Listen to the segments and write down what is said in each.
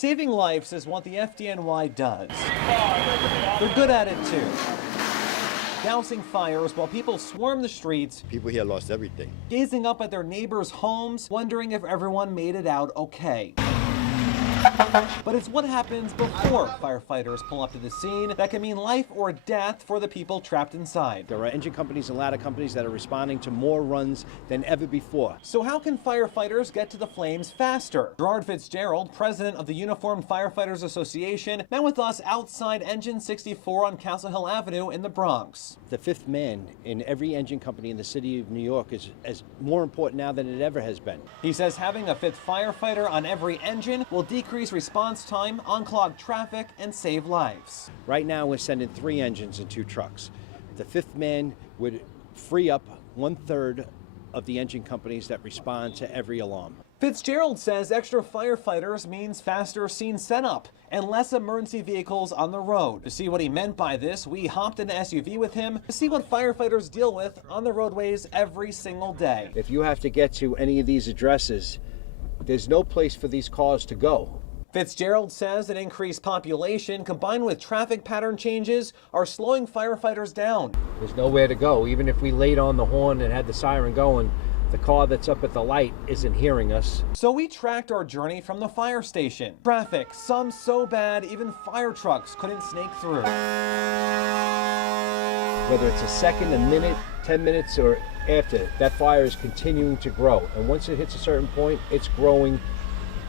Saving lives is what the FDNY does. They're good at it too. Dousing fires while people swarm the streets. People here lost everything. Gazing up at their neighbors' homes, wondering if everyone made it out okay. But it's what happens before firefighters pull up to the scene that can mean life or death for the people trapped inside. There are engine companies and ladder companies that are responding to more runs than ever before. So how can firefighters get to the flames faster? Gerard Fitzgerald, president of the Uniformed Firefighters Association, met with us outside Engine 64 on Castle Hill Avenue in the Bronx. The fifth man in every engine company in the city of New York is more important now than it ever has been. He says having a fifth firefighter on every engine will decrease response time, unclog traffic, and save lives. Right now we're sending 3 engines and 2 trucks. The fifth man would free up 1/3 of the engine companies that respond to every alarm. Fitzgerald says extra firefighters means faster scene setup and less emergency vehicles on the road. To see what he meant by this, we hopped in an SUV with him to see what firefighters deal with on the roadways every single day. If you have to get to any of these addresses, there's no place for these cars to go. Fitzgerald says an increased population combined with traffic pattern changes are slowing firefighters down. There's nowhere to go. Even if we laid on the horn and had the siren going, the car that's up at the light isn't hearing us. So we tracked our journey from the fire station. Traffic, some so bad even fire trucks couldn't snake through. Whether it's a second, a minute, 10 minutes, or after, that fire is continuing to grow. And once it hits a certain point, it's growing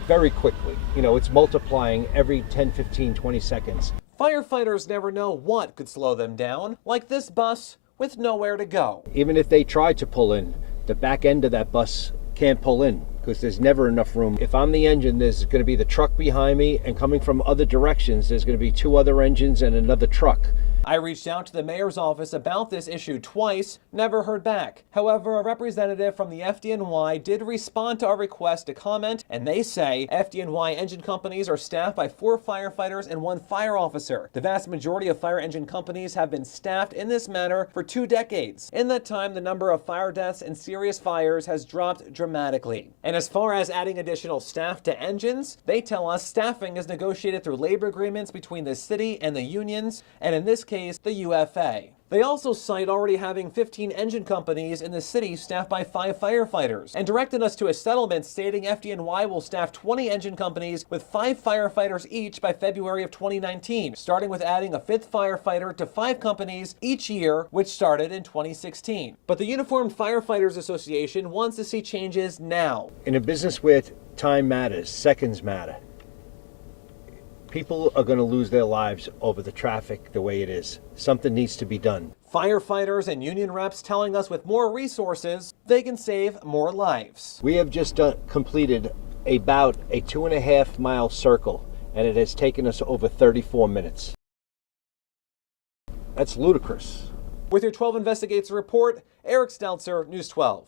very quickly. You know, it's multiplying every 10, 15, 20 seconds. Firefighters never know what could slow them down, like this bus with nowhere to go. Even if they try to pull in, the back end of that bus can't pull in because there's never enough room. If I'm the engine, there's going to be the truck behind me, and coming from other directions, there's going to be 2 other engines and another truck. I reached out to the mayor's office about this issue twice, never heard back. However, a representative from the FDNY did respond to our request to comment, and they say FDNY engine companies are staffed by 4 firefighters and 1 fire officer. The vast majority of fire engine companies have been staffed in this manner for 2 decades. In that time, the number of fire deaths and serious fires has dropped dramatically. And as far as adding additional staff to engines, they tell us staffing is negotiated through labor agreements between the city and the unions, and in this case, the UFA. They also cite already having 15 engine companies in the city staffed by 5 firefighters and directed us to a settlement stating FDNY will staff 20 engine companies with 5 firefighters each by February of 2019, starting with adding a 5th firefighter to 5 companies each year, which started in 2016. But the Uniformed Firefighters Association wants to see changes now. In a business where time matters, seconds matter, people are going to lose their lives over the traffic the way it is. Something needs to be done. Firefighters and union reps telling us with more resources, they can save more lives. We have just completed about a 2.5-mile circle, and it has taken us over 34 minutes. That's ludicrous. With your 12 Investigates report, Eric Stelzer, News 12.